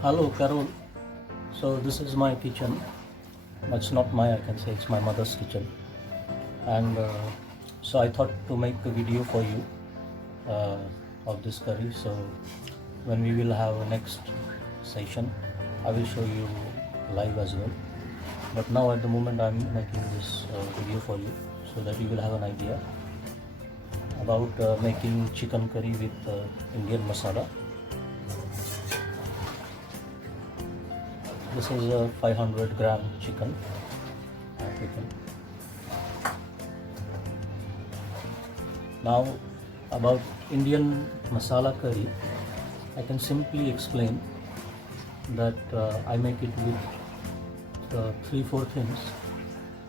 Hello, Carol. So this is my kitchen. It's not my, I can say it's my mother's kitchen. And so I thought to make a video for you of this curry. So when we will have a next session, I will show you live as well. But now at the moment I'm making this video for you so that you will have an idea about making chicken curry with Indian masala. This is a 500-gram chicken. Now about Indian masala curry, I can simply explain that I make it with 3-4 things.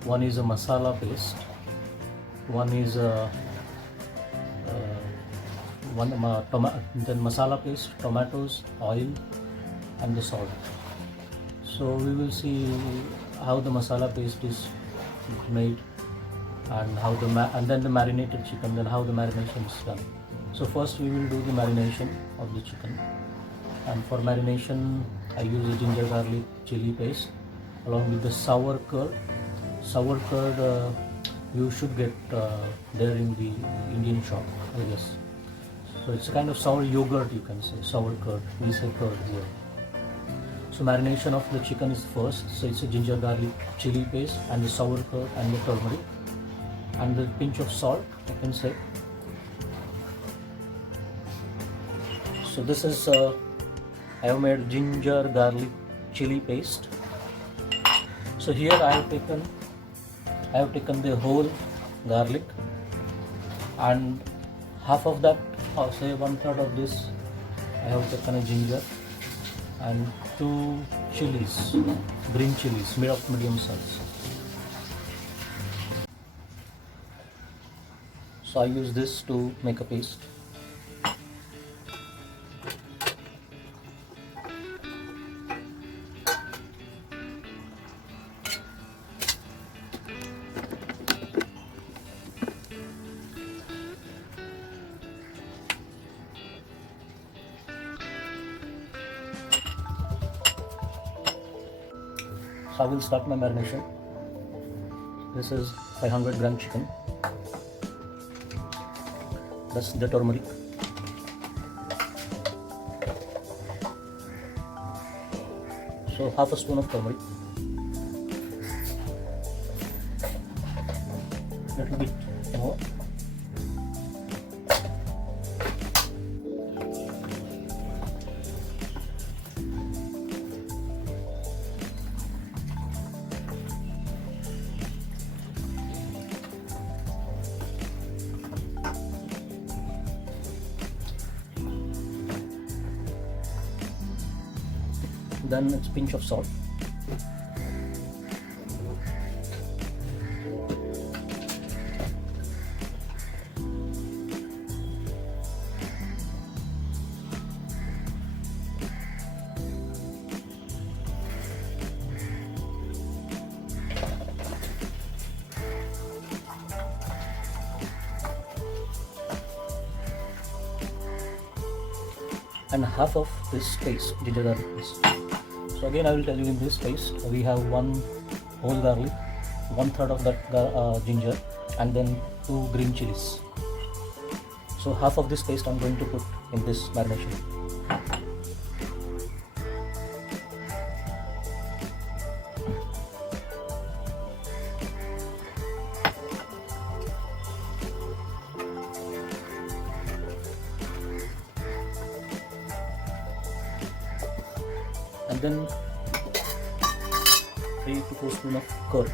One is a masala paste, one is then masala paste, tomatoes, oil and the salt. So we will see how the masala paste is made and how and then the marinated chicken, then how the marination is done. So first we will do the marination of the chicken, and for marination I use a ginger garlic chili paste along with the sour curd. Sour curd you should get there in the Indian shop, I guess. So it's a kind of sour yogurt, you can say, sour curd. We say curd here. So marination of the chicken is first. So it's a ginger garlic chili paste and the sour curd and the turmeric and the pinch of salt, I can say. So this is I have made ginger garlic chili paste. So here I have taken the whole garlic, and half of that, or say 1/3 of this, I have taken a ginger and 2 chilies, green chilies, made of medium size. So I use this to make a paste. So I will start my marination. This is 500-gram chicken. That's the turmeric. So half a spoon of turmeric. Little bit more. Then it's pinch of salt. And half of this paste, ginger garlic paste. So again I will tell you, in this paste we have 1 whole garlic, 1/3 of that ginger, and then 2 green chilies. So half of this paste I'm going to put in this marination. And then 3 to 4 spoons of curd.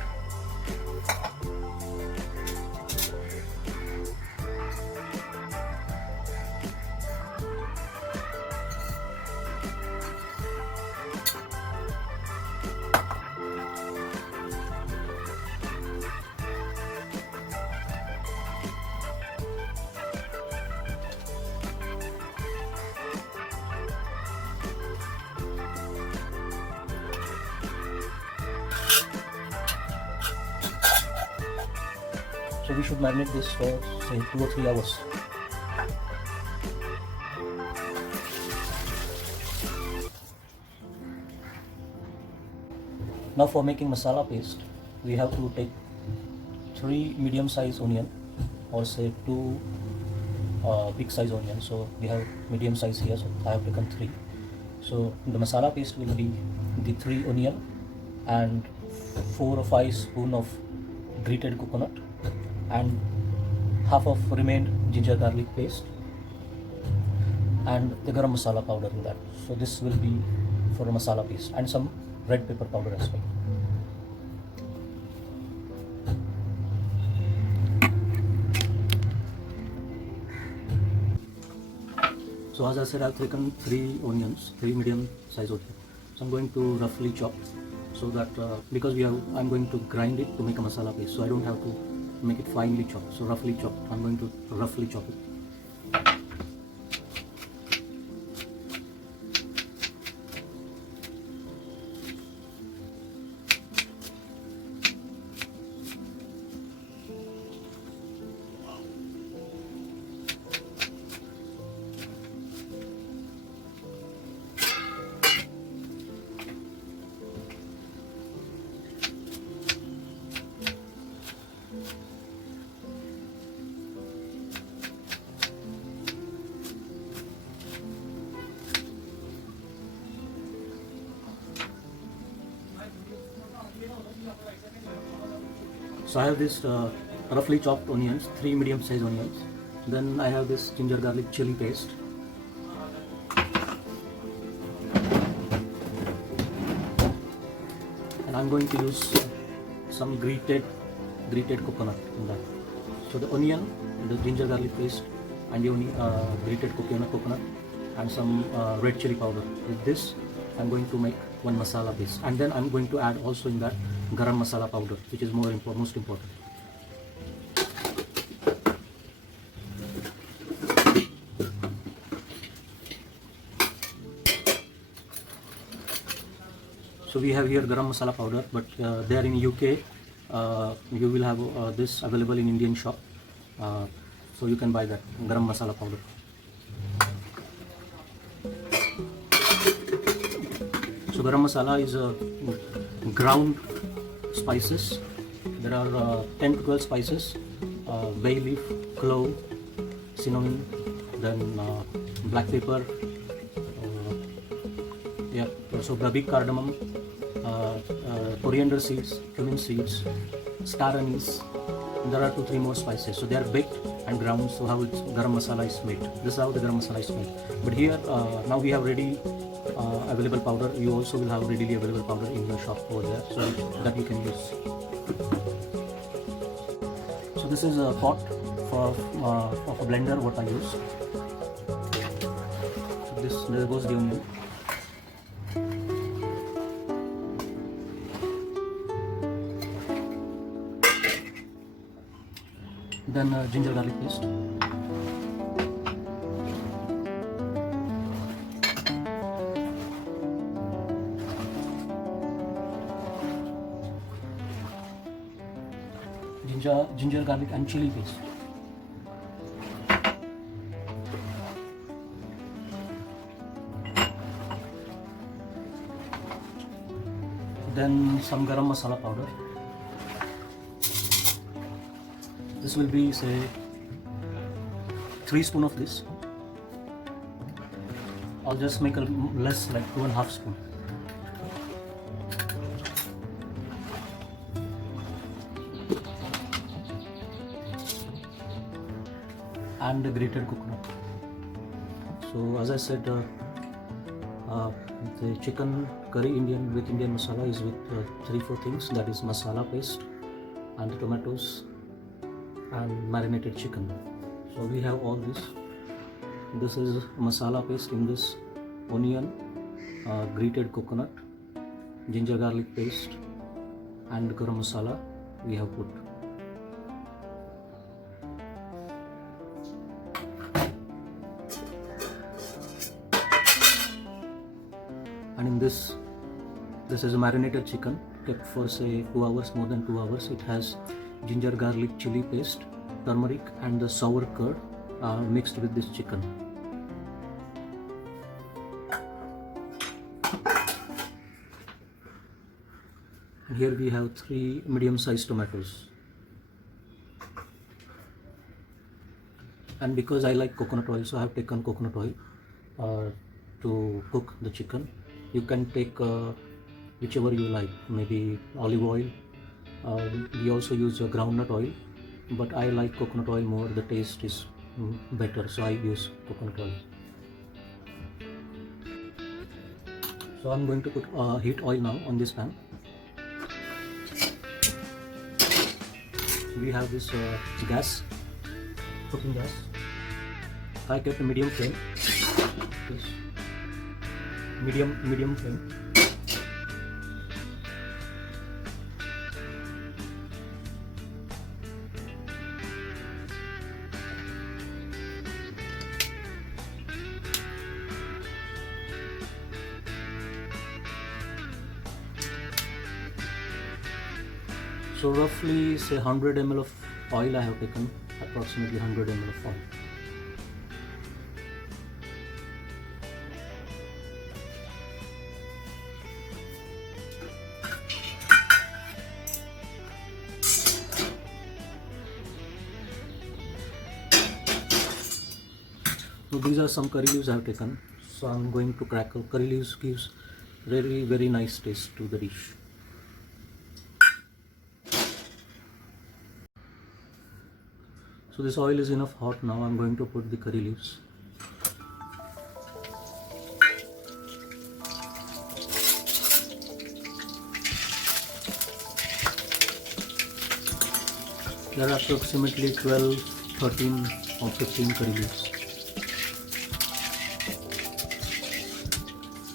So we should marinate this for say 2 or 3 hours. Now for making masala paste, we have to take 3 medium size onion, or say 2 big size onion. So we have medium size here, so I have taken 3. So the masala paste will be the 3 onion and 4 or 5 spoon of grated coconut and half of remained ginger garlic paste and the garam masala powder in that. So this will be for a masala paste, and some red pepper powder as well. So as I said, I've taken 3 onions, 3 medium size onions. So I'm going to roughly chop, so that because I'm going to grind it to make a masala paste, so I don't have to make it finely chopped. So roughly chopped, I'm going to roughly chop it. So I have this roughly chopped onions, 3 medium size onions. Then I have this ginger garlic chili paste. And I'm going to use some grated coconut in that. So the onion, the ginger garlic paste, and the grated coconut and some red chili powder. With this, I'm going to make one masala paste, and then I'm going to add also in that garam masala powder, which is most important. So we have here garam masala powder, but there in UK you will have this available in Indian shop, so you can buy that garam masala powder. So garam masala is ground spices. There are 10 to 12 spices: bay leaf, clove, cinnamon, then black pepper, so the big cardamom, coriander seeds, cumin seeds, star anise. There are 2-3 more spices. So they are baked and ground. So how garam masala is made. This is how the garam masala is made. But here now we have ready available powder. You also will have readily available powder in your shop over there, so that you can use. So this is a pot of a blender what I use. So there goes the onion. Then ginger garlic paste. Ginger garlic and chili paste. Then some garam masala powder. This will be, say, 3 spoon of this. I'll just make a less, like 2.5 spoon. And the grated coconut. So as I said, the chicken curry with Indian masala is with 3-4 things. That is masala paste and tomatoes and marinated chicken. So we have all this. This is masala paste in this: onion, grated coconut, ginger garlic paste, and garam masala we have put. And in this is a marinated chicken kept for, say, 2 hours, more than 2 hours. It has ginger garlic chili paste, turmeric, and the sour curd mixed with this chicken. And here we have 3 medium-sized tomatoes. And because I like coconut oil, so I have taken coconut oil to cook the chicken. You can take whichever you like, maybe olive oil. We also use groundnut oil, but I like coconut oil more. The taste is better, so I use coconut oil. So I'm going to put heat oil now on this pan. We have this gas, cooking gas. I kept a medium flame. This medium flame. So roughly say 100 ml of oil I have taken, approximately 100 ml of oil. So these are some curry leaves I have taken. So I'm going to crackle. Curry leaves gives very nice taste to the dish. So this oil is enough hot now. I'm going to put the curry leaves. There are approximately 12, 13 or 15 curry leaves.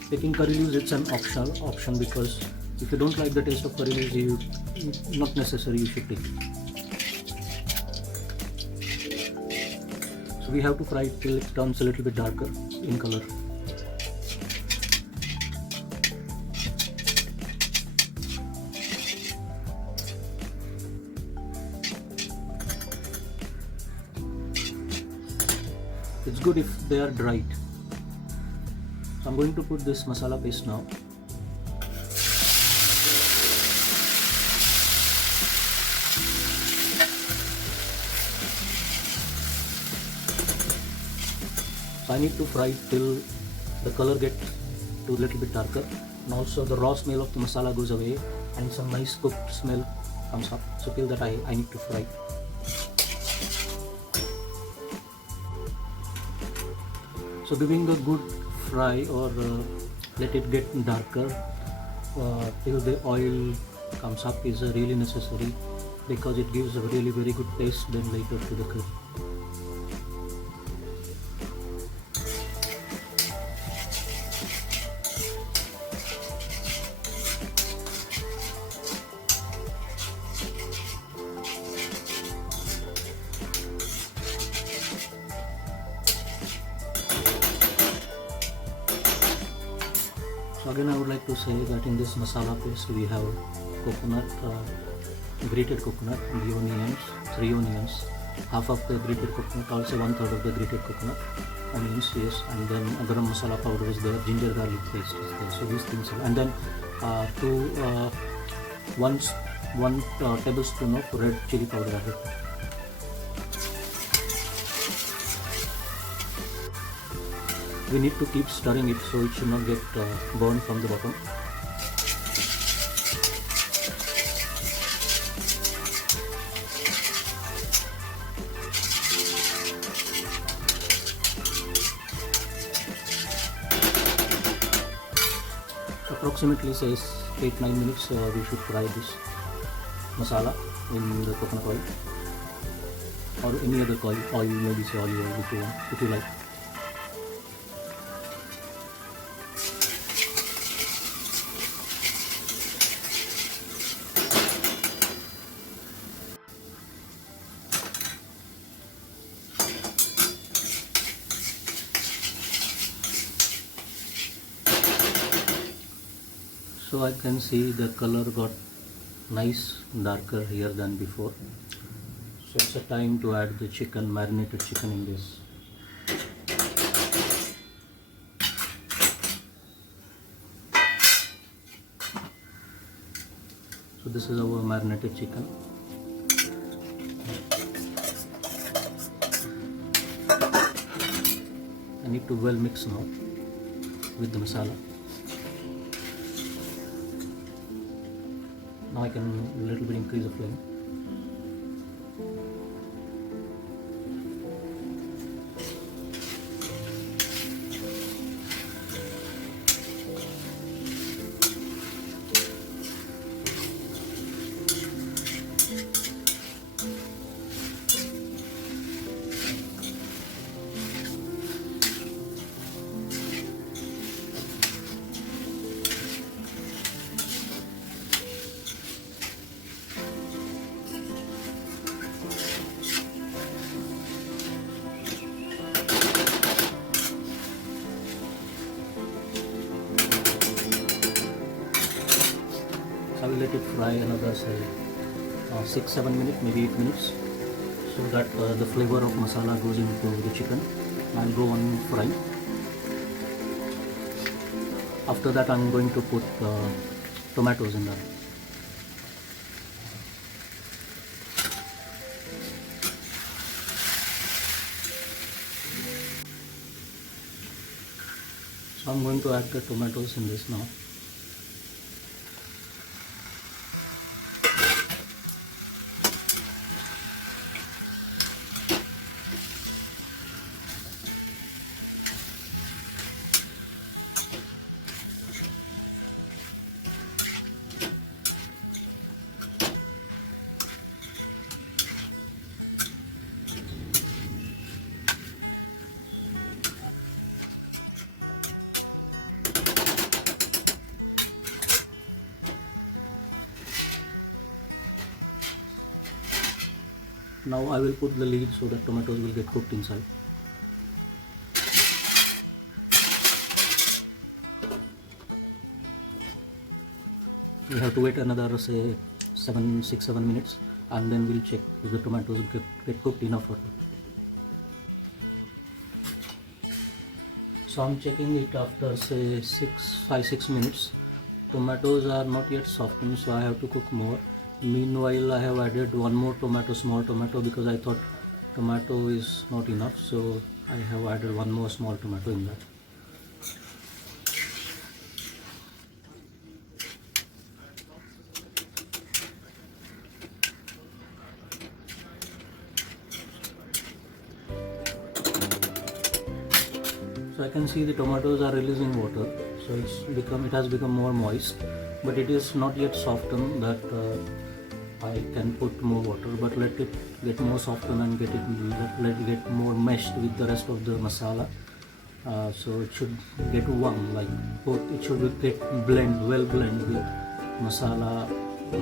Taking curry leaves, it's an option because if you don't like the taste of curry leaves, not necessary you should take it. So we have to fry it till it turns a little bit darker in color. It's good if they are dried. So I'm going to put this masala paste now. So I need to fry it till the color gets to a little bit darker, and also the raw smell of the masala goes away and some nice cooked smell comes up. So till that I need to fry. So giving a good fry or let it get darker till the oil comes up is really necessary, because it gives a really very good taste then later to the curry. So again I would like to say that in this masala paste we have coconut, grated coconut, the onions, 3 onions, half of the grated coconut, also 1/3 of the grated coconut, onions, yes, and then garam masala powder is there, ginger garlic paste is there. So these things are, and then one tablespoon of red chili powder added. We need to keep stirring it so it should not get burned from the bottom. So approximately says 8-9 minutes we should fry this masala in the coconut oil or any other oil, maybe say olive oil if you like. So I can see the color got nice darker here than before. So it's a time to add the chicken, marinated chicken in this. So this is our marinated chicken. I need to well mix now with the masala. Now I can a little bit increase the flame. I will let it fry another say 6-7 minutes, maybe 8 minutes, so that the flavor of masala goes into the chicken. I'll go on frying. After that I'm going to put tomatoes in that. So I'm going to add the tomatoes in this now. Now I will put the lid so that tomatoes will get cooked inside. We have to wait another say 6-7 minutes, and then we'll check if the tomatoes get cooked enough or not. So I'm checking it after say 5-6 minutes. Tomatoes are not yet softened, so I have to cook more. Meanwhile, I have added one more tomato, small tomato, because I thought tomato is not enough, so I have added one more small tomato in that. So I can see the tomatoes are releasing water, so it has become more moist, but it is not yet softened that I can put more water, but let it get more softened and let it get more meshed with the rest of the masala. So it should get warm, like both it should get well blend with masala,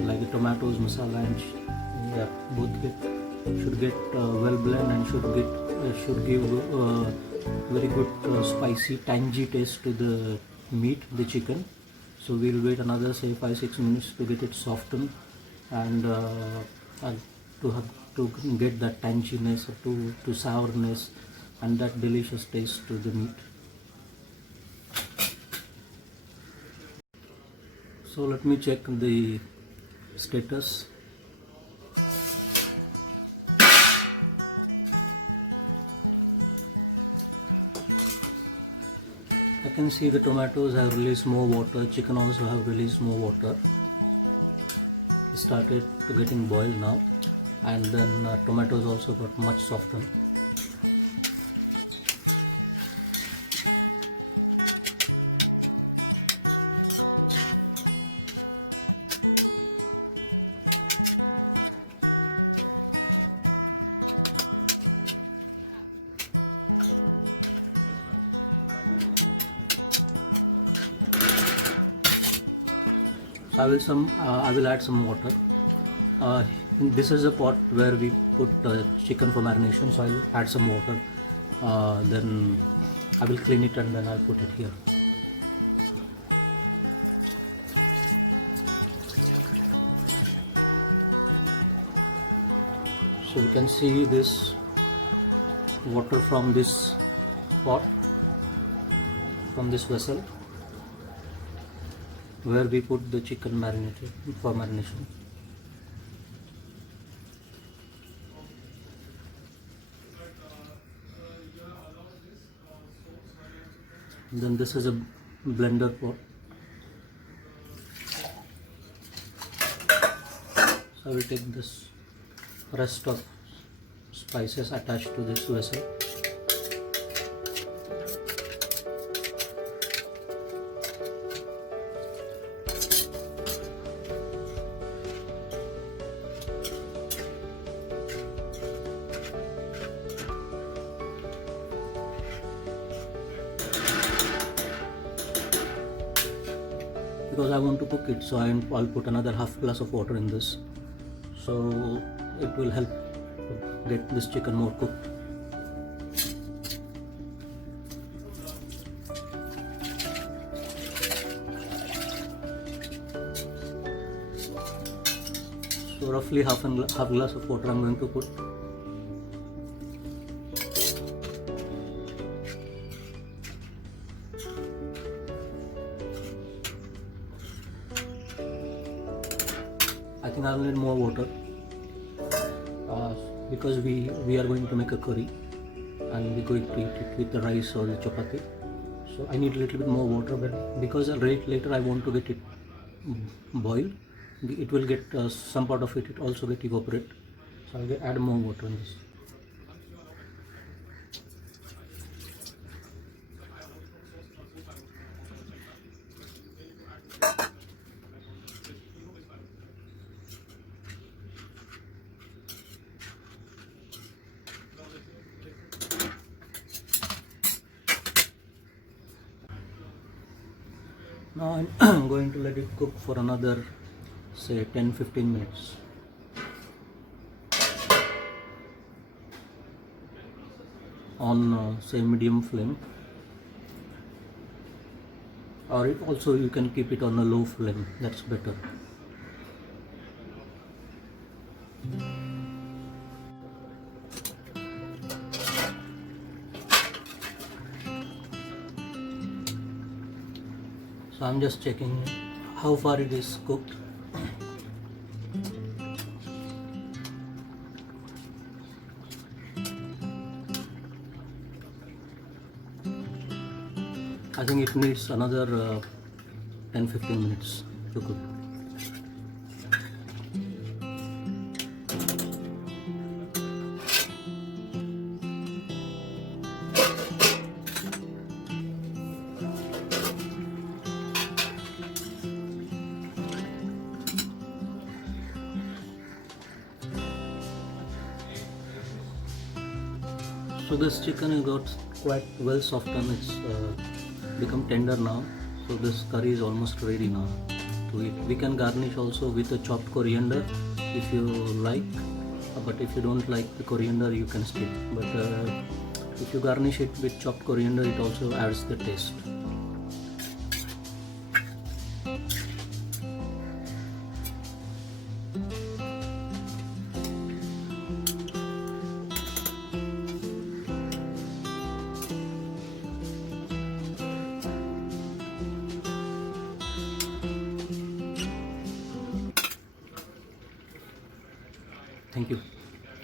like the tomatoes, masala, and both should get well blend and should give very good spicy tangy taste to the meat, the chicken. So we'll wait another say 5-6 minutes to get it softened and to get that tanginess, to sourness, and that delicious taste to the meat. So let me check the status. I can see the tomatoes have released more water, chicken also have released more water. It started to getting boiled now, and then tomatoes also got much softened. I will add some water. This is a pot where we put chicken for marination, so I'll add some water. Then I will clean it and then I'll put it here. So you can see this water from this pot, from this vessel. where we put the chicken marinated for marination. Then this is a blender pot. So I will take this rest of spices attached to this vessel. Because I want to cook it, so I'll put another half glass of water in this, so it will help get this chicken more cooked. So roughly half glass of water I'm going to put. I think I'll need more water because we are going to make a curry and we're going to eat it with the rice or the chapati. So I need a little bit more water, but because later I want to get it boiled, it will get some part of it also get evaporate. So I'll add more water in this. Now I'm going to let it cook for another say 10-15 minutes. On say medium flame, or also you can keep it on a low flame, that's better. So I'm just checking how far it is cooked. I think it needs another 10-15 minutes to cook. So this chicken has got quite well softened, it's become tender now. So this curry is almost ready now to eat. We can garnish also with a chopped coriander if you like, but if you don't like the coriander you can skip. But if you garnish it with chopped coriander, it also adds the taste.